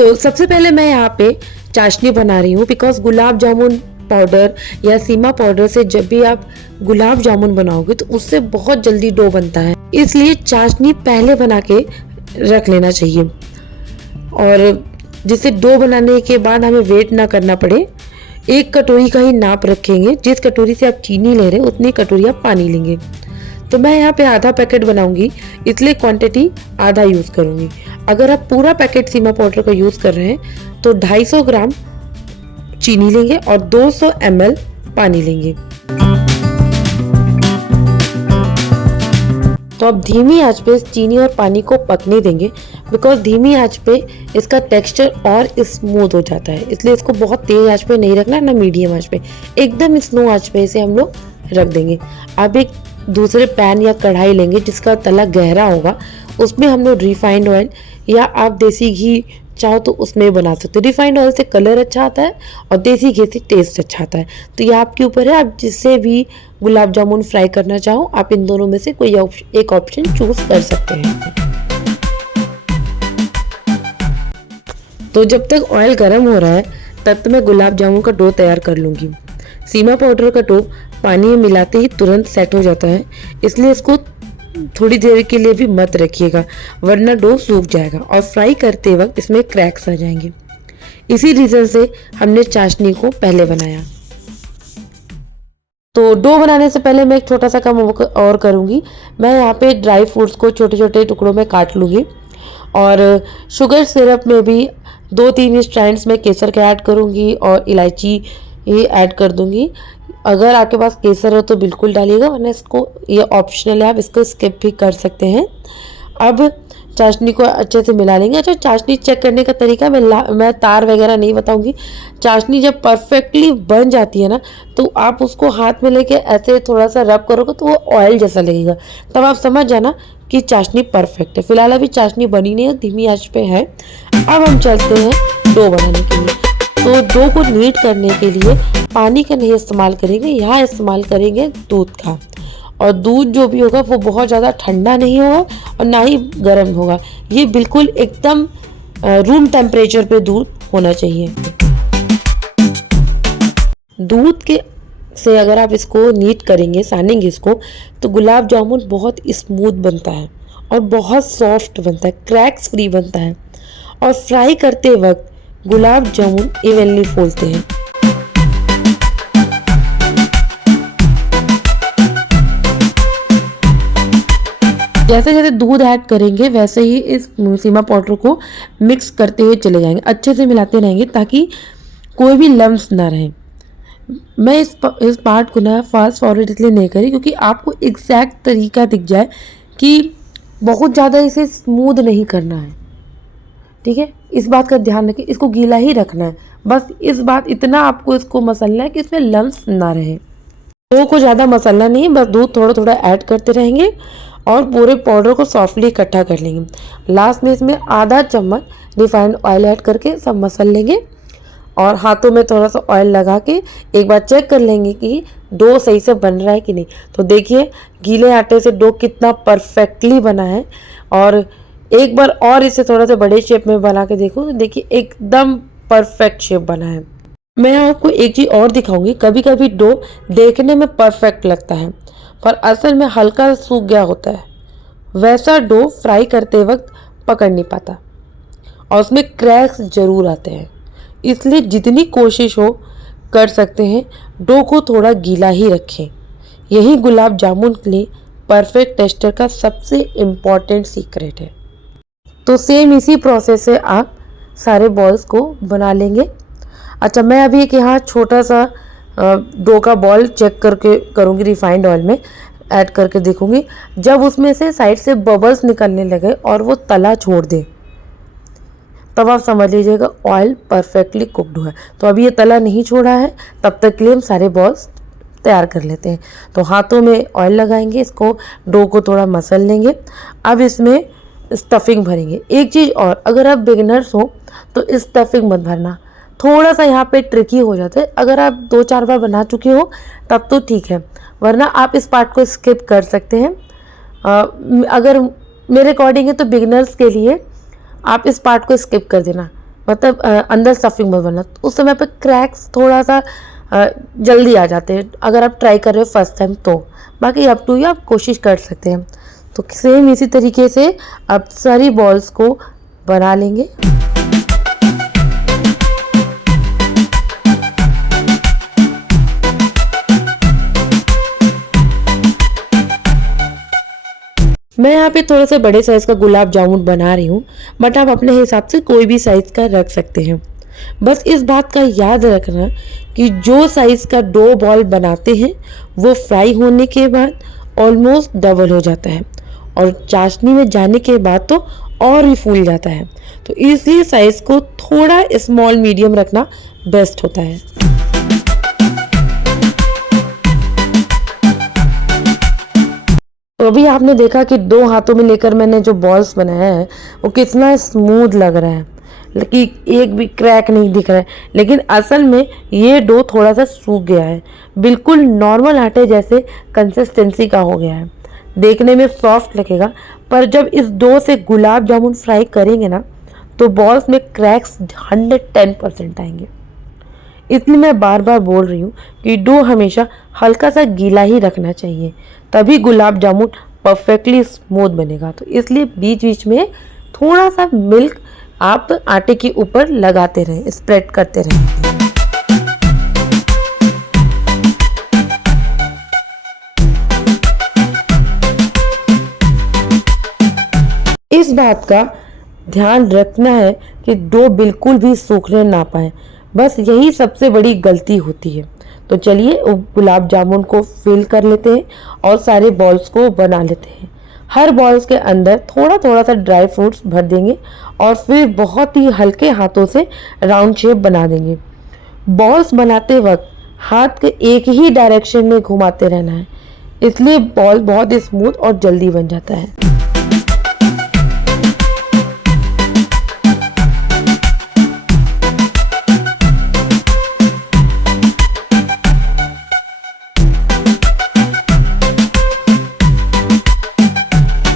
तो सबसे पहले मैं यहाँ पे चाशनी बना रही हूँ, बिकॉज गुलाब जामुन पाउडर या सीमा पाउडर से जब भी आप गुलाब जामुन बनाओगे तो उससे बहुत जल्दी डो बनता है, इसलिए चाशनी पहले बना के रख लेना चाहिए। और जिससे डो बनाने के बाद हमें वेट ना करना पड़े। एक कटोरी का ही नाप रखेंगे, जिस कटोरी से आप चीनी ले रहे हैं उतनी कटोरी आप पानी लेंगे। तो मैं यहाँ पे आधा पैकेट बनाऊंगी, इसलिए क्वांटिटी आधा यूज़ करूंगी। अगर आप पूरा पैकेट सीमा पाउडर का यूज़ कर रहे हैं तो 250 ग्राम चीनी लेंगे और 200 ml पानी लेंगे। तो अब धीमी आंच पे चीनी और पानी को पकने देंगे, बिकॉज धीमी आंच पे इसका टेक्सचर और स्मूथ हो जाता है, इसलिए इसको बहुत तेज आंच पे नहीं रखना, ना मीडियम आंच पे, एकदम स्लो आंच पे इसे हम लोग रख देंगे। अब एक दूसरे पैन या कढ़ाई लेंगे जिसका तला गहरा होगा, उसमें हम लोग रिफाइंड ऑयल या आप देसी घी चाहो तो उसमें बना सकते हो। रिफाइंड ऑयल से कलर अच्छा आता है और देसी घी से टेस्ट अच्छा आता है। तो ये आपके ऊपर है, आप जिससे भी गुलाब जामुन फ्राई करना चाहो आप इन दोनों में से कोई एक ऑप्शन चूज कर सकते हैं। तो जब तक ऑयल गर्म हो रहा है तब तक मैं गुलाब जामुन का डो तैयार कर लूँगी। सीमा पाउडर का डो पानी में मिलाते ही तुरंत सेट हो जाता है, इसलिए इसको थोड़ी देर के लिए भी मत रखिएगा, वरना डो सूख जाएगा और फ्राई करते वक्त इसमें क्रैक्स आ जाएंगे। इसी रीज़न से हमने चाशनी को पहले बनाया। तो डो बनाने से पहले मैं एक छोटा सा काम और करूँगी। मैं यहाँ पे ड्राई फ्रूट्स को छोटे छोटे टुकड़ों में काट लूँगी और शुगर सिरप में भी 2-3 स्ट्रैंड्स में केसर का ऐड करूँगी और इलायची ये ऐड कर दूँगी। अगर आपके पास केसर हो तो बिल्कुल डालिएगा, वरना इसको ये ऑप्शनल है, आप इसको स्किप भी कर सकते हैं। अब चाशनी को अच्छे से मिला लेंगे। अच्छा, चाशनी चेक करने का तरीका मैं तार वगैरह नहीं बताऊंगी। चाशनी जब परफेक्टली बन जाती है ना, तो आप उसको हाथ में लेके ऐसे थोड़ा सा रब करोगे तो वो ऑयल जैसा लगेगा, तब आप समझ जाना कि चाशनी परफेक्ट है। फिलहाल अभी चाशनी बनी नहीं है, धीमी आंच पे है। अब हम चलते हैं डो बनाने के लिए। तो डो को नीट करने के लिए पानी का नहीं इस्तेमाल करेंगे, यहाँ इस्तेमाल करेंगे दूध का। और दूध जो भी होगा वो बहुत ज़्यादा ठंडा नहीं होगा और ना ही गर्म होगा, ये बिल्कुल एकदम रूम टेम्परेचर पे दूध होना चाहिए। दूध के से अगर आप इसको नीट करेंगे, सानेंगे इसको, तो गुलाब जामुन बहुत स्मूथ बनता है और बहुत सॉफ्ट बनता है, क्रैक्स फ्री बनता है और फ्राई करते वक्त गुलाब जामुन इवनली फूलते हैं। जैसे जैसे दूध ऐड करेंगे वैसे ही इस सीमा पाउडर को मिक्स करते हुए चले जाएंगे, अच्छे से मिलाते रहेंगे ताकि कोई भी लम्स ना रहे। मैं इस पार्ट को ना फास्ट फॉरवर्ड इसलिए नहीं करी क्योंकि आपको एग्जैक्ट तरीका दिख जाए कि बहुत ज़्यादा इसे स्मूथ नहीं करना है, ठीक है। इस बात का ध्यान रखें, इसको गीला ही रखना है, बस इस बात इतना आपको इसको मसलना है कि इसमें लम्स ना रहे। डो को ज़्यादा मसलना नहीं, बस दूध थोड़ा थोड़ा ऐड करते रहेंगे और पूरे पाउडर को सॉफ्टली इकट्ठा कर लेंगे। लास्ट में इसमें आधा चम्मच रिफाइंड ऑयल ऐड करके सब मसल लेंगे और हाथों में थोड़ा सा ऑयल लगा के एक बार चेक कर लेंगे कि डो सही से बन रहा है कि नहीं। तो देखिए गीले आटे से डो कितना परफेक्टली बना है। और एक बार और इसे थोड़ा सा बड़े शेप में बना के देखो तो देखिए एकदम परफेक्ट शेप बना है। मैं आपको एक चीज़ और दिखाऊंगी, कभी कभी डो देखने में परफेक्ट लगता है पर असल में हल्का सूख गया होता है, वैसा डो फ्राई करते वक्त पकड़ नहीं पाता और उसमें क्रैक्स ज़रूर आते हैं। इसलिए जितनी कोशिश हो कर सकते हैं डो को थोड़ा गीला ही रखें। यही गुलाब जामुन के लिए परफेक्ट टेक्सचर का सबसे इम्पॉर्टेंट सीक्रेट है। तो सेम इसी प्रोसेस से आप सारे बॉल्स को बना लेंगे। अच्छा, मैं अभी एक यहाँ छोटा सा डो का बॉल चेक करके करूँगी, रिफाइंड ऑयल में ऐड करके देखूँगी। जब उसमें से साइड से बबल्स निकलने लगे और वो तला छोड़ दे तब आप समझ लीजिएगा ऑयल परफेक्टली कुकड हुआ है। तो अभी ये तला नहीं छोड़ा है, तब तक के लिए हम सारे बॉल्स तैयार कर लेते हैं। तो हाथों में ऑयल लगाएंगे, इसको डो को थोड़ा मसल लेंगे। अब इसमें स्टफिंग भरेंगे। एक चीज़ और, अगर आप बिगिनर्स हो तो स्टफिंग मत भरना, थोड़ा सा यहाँ पे ट्रिकी हो जाता है। अगर आप 2-4 बार बना चुके हो तब तो ठीक है, वरना आप इस पार्ट को स्किप कर सकते हैं। अगर मेरे अकॉर्डिंग है तो बिगिनर्स के लिए आप इस पार्ट को स्किप कर देना, मतलब अंदर स्टफिंग मत भरना, तो उस समय पे क्रैक्स थोड़ा सा जल्दी आ जाते हैं अगर आप ट्राई कर रहे हो फर्स्ट टाइम तो। बाकी अप टू यू, आप कोशिश कर सकते हैं। तो सेम इसी तरीके से आप सारी बॉल्स को बना लेंगे। मैं यहाँ पे थोड़ा सा बड़े साइज़ का गुलाब जामुन बना रही हूँ, बट आप अपने हिसाब से कोई भी साइज़ का रख सकते हैं। बस इस बात का याद रखना कि जो साइज़ का डो बॉल बनाते हैं वो फ्राई होने के बाद ऑलमोस्ट डबल हो जाता है, और चाशनी में जाने के बाद तो और भी फूल जाता है। तो इसलिए साइज़ को थोड़ा स्मॉल मीडियम रखना बेस्ट होता है। तो अभी आपने देखा कि 2 हाथों में लेकर मैंने जो बॉल्स बनाया है वो कितना स्मूथ लग रहा है, लेकिन एक भी क्रैक नहीं दिख रहा है। लेकिन असल में ये डो थोड़ा सा सूख गया है, बिल्कुल नॉर्मल आटे जैसे कंसिस्टेंसी का हो गया है। देखने में सॉफ्ट लगेगा, पर जब इस डो से गुलाब जामुन फ्राई करेंगे ना तो बॉल्स में क्रैक्स 110% आएंगे। इसलिए मैं बार बार बोल रही हूँ कि डो हमेशा हल्का सा गीला ही रखना चाहिए, तभी गुलाब जामुन परफेक्टली स्मूथ बनेगा। तो इसलिए बीच बीच में थोड़ा सा मिल्क आप आटे के ऊपर लगाते रहें, स्प्रेड करते रहें। इस बात का ध्यान रखना है कि डो बिल्कुल भी सूखने ना पाए, बस यही सबसे बड़ी गलती होती है। तो चलिए गुलाब जामुन को फिल कर लेते हैं और सारे बॉल्स को बना लेते हैं। हर बॉल्स के अंदर थोड़ा थोड़ा सा ड्राई फ्रूट्स भर देंगे और फिर बहुत ही हल्के हाथों से राउंड शेप बना देंगे। बॉल्स बनाते वक्त हाथ के एक ही डायरेक्शन में घुमाते रहना है, इसलिए बॉल बहुत स्मूथ और जल्दी बन जाता है।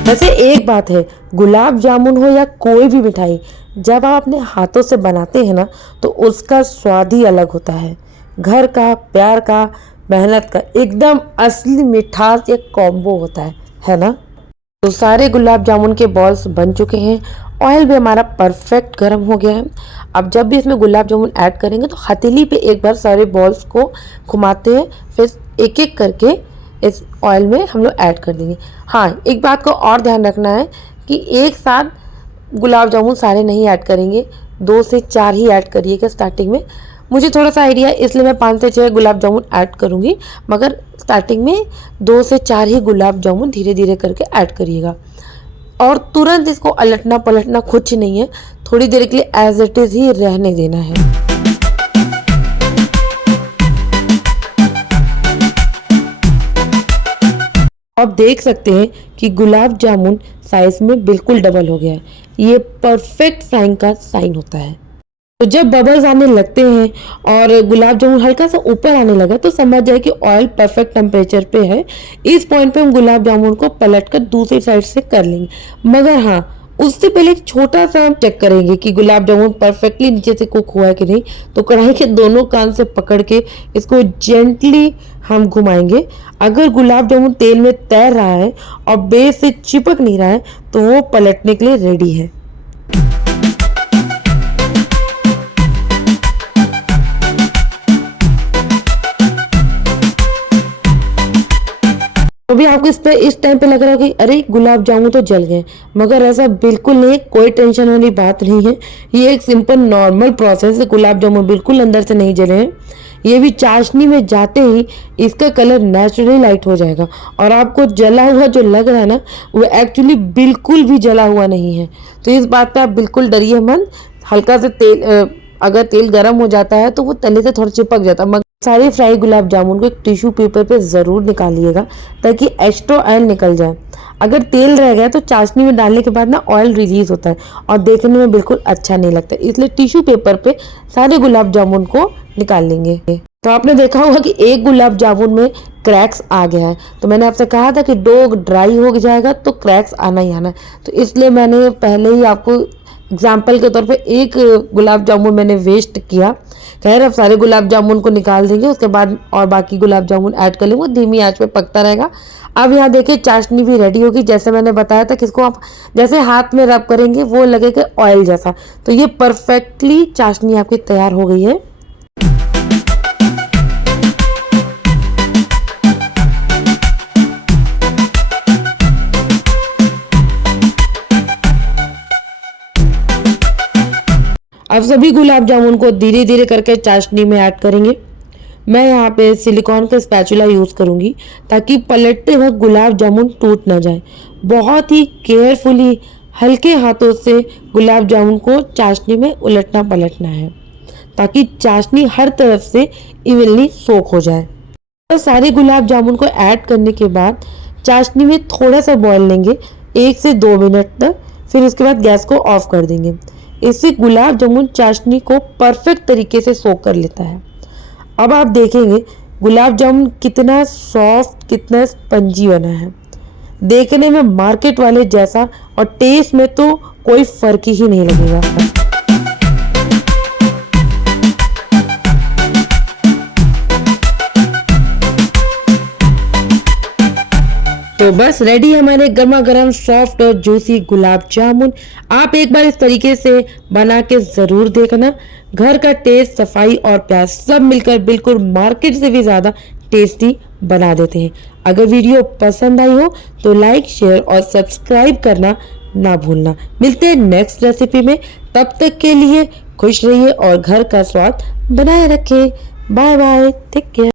वैसे एक बात है, गुलाब जामुन हो या कोई भी मिठाई, जब आप अपने हाथों से बनाते हैं ना तो उसका स्वाद ही अलग होता है। घर का, प्यार का, मेहनत का एकदम असली मिठास एक कॉम्बो होता है ना। तो सारे गुलाब जामुन के बॉल्स बन चुके हैं, ऑयल भी हमारा परफेक्ट गर्म हो गया है। अब जब भी इसमें गुलाब जामुन ऐड करेंगे तो हथेली पे एक बार सारे बॉल्स को घुमाते हैं, फिर एक एक करके इस ऑयल में हम लोग ऐड कर देंगे। हाँ, एक बात को और ध्यान रखना है कि एक साथ गुलाब जामुन सारे नहीं ऐड करेंगे, 2 से 4 ही ऐड करिएगा स्टार्टिंग में। मुझे थोड़ा सा आइडिया है इसलिए मैं 5 से 6 गुलाब जामुन ऐड करूँगी, मगर स्टार्टिंग में 2 से 4 ही गुलाब जामुन धीरे धीरे करके ऐड करिएगा। और तुरंत इसको अलटना पलटना कुछ नहीं है, थोड़ी देर के लिए एज इट इज़ ही रहने देना है। आप देख सकते हैं कि गुलाब जामुन साइज में बिल्कुल डबल हो गया है। ये परफेक्ट फ्राइंग का साइन होता है। तो जब बबल्स आने लगते हैं और गुलाब जामुन हल्का सा ऊपर आने लगा तो समझ जाए कि ऑयल परफेक्ट टेम्परेचर पे है। इस पॉइंट पे हम गुलाब जामुन को पलट कर दूसरी साइड से कर लेंगे, मगर हाँ, उससे पहले एक छोटा सा चेक करेंगे कि गुलाब जामुन परफेक्टली नीचे से कुक हुआ है कि नहीं। तो कढ़ाई के दोनों कान से पकड़ के इसको जेंटली हम घुमाएंगे। अगर गुलाब जामुन तेल में तैर रहा है और बेस से चिपक नहीं रहा है तो वो पलटने के लिए रेडी है। अभी आपको इस टाइम पे लग रहा है कि अरे गुलाब जामुन तो जल गए, मगर ऐसा बिल्कुल नहीं, कोई टेंशन वाली बात नहीं है। ये एक सिंपल नॉर्मल प्रोसेस है, गुलाब जामुन बिल्कुल अंदर से नहीं जले हैं। ये भी चाशनी में जाते ही इसका कलर नेचुरली लाइट हो जाएगा और आपको जला हुआ जो लग रहा है ना वो एक्चुअली बिल्कुल भी जला हुआ नहीं है। तो इस बात पे आप बिल्कुल डरिए मत। हल्का से तेल, अगर तेल गर्म हो जाता है तो वो तले से थोड़ा चिपक जाता है, मगर सारे फ्राई गुलाब जामुन को एक टिश्यू पेपर पे ज़रूर निकालिएगा ताकि एक्स्ट्रा ऑयल निकल जाए। अगर तेल रह गया तो चाशनी में डालने के बाद ना ऑयल रिलीज होता है और देखने में बिल्कुल अच्छा नहीं लगता, इसलिए टिश्यू पेपर पे सारे गुलाब जामुन को निकाल लेंगे। तो आपने देखा होगा कि एक गुलाब जामुन में क्रैक्स आ गया है, तो मैंने आपसे कहा था कि डो ड्राई हो जाएगा तो क्रैक्स आना ही आना है। तो इसलिए मैंने पहले ही आपको एग्जाम्पल के तौर पे एक गुलाब जामुन मैंने वेस्ट किया। खैर अब सारे गुलाब जामुन को निकाल देंगे, उसके बाद और बाकी गुलाब जामुन ऐड कर लेंगे, धीमी आंच पे पकता रहेगा। अब यहाँ देखिए चाशनी भी रेडी होगी। जैसे मैंने बताया था कि इसको आप जैसे हाथ में रब करेंगे वो लगेगा ऑयल जैसा। तो ये परफेक्टली चाशनी आपकी तैयार हो गई है। अब सभी गुलाब जामुन को धीरे धीरे करके चाशनी में ऐड करेंगे। मैं यहाँ पे सिलिकॉन का स्पैचुला यूज़ करूँगी ताकि पलटते वक्त गुलाब जामुन टूट ना जाए। बहुत ही केयरफुली हल्के हाथों से गुलाब जामुन को चाशनी में उलटना पलटना है ताकि चाशनी हर तरफ से इवनली सोक हो जाए। तो सारे गुलाब जामुन को ऐड करने के बाद चाशनी में थोड़ा सा बॉईल लेंगे 1 से 2 मिनट तक, फिर उसके बाद गैस को ऑफ कर देंगे। इससे गुलाब जामुन चाशनी को परफेक्ट तरीके से सोक कर लेता है। अब आप देखेंगे गुलाब जामुन कितना सॉफ्ट, कितना स्पंजी बना है, देखने में मार्केट वाले जैसा, और टेस्ट में तो कोई फर्क ही नहीं लगेगा। तो बस रेडी हमारे गर्मा गर्म सॉफ्ट और जूसी गुलाब जामुन। आप एक बार इस तरीके से बना के ज़रूर देखना। घर का टेस्ट, सफाई और प्यार सब मिलकर बिल्कुल मार्केट से भी ज़्यादा टेस्टी बना देते हैं। अगर वीडियो पसंद आई हो तो लाइक, शेयर और सब्सक्राइब करना ना भूलना। मिलते हैं नेक्स्ट रेसिपी में, तब तक के लिए खुश रहिए और घर का स्वाद बनाए रखें। Bye bye, take care.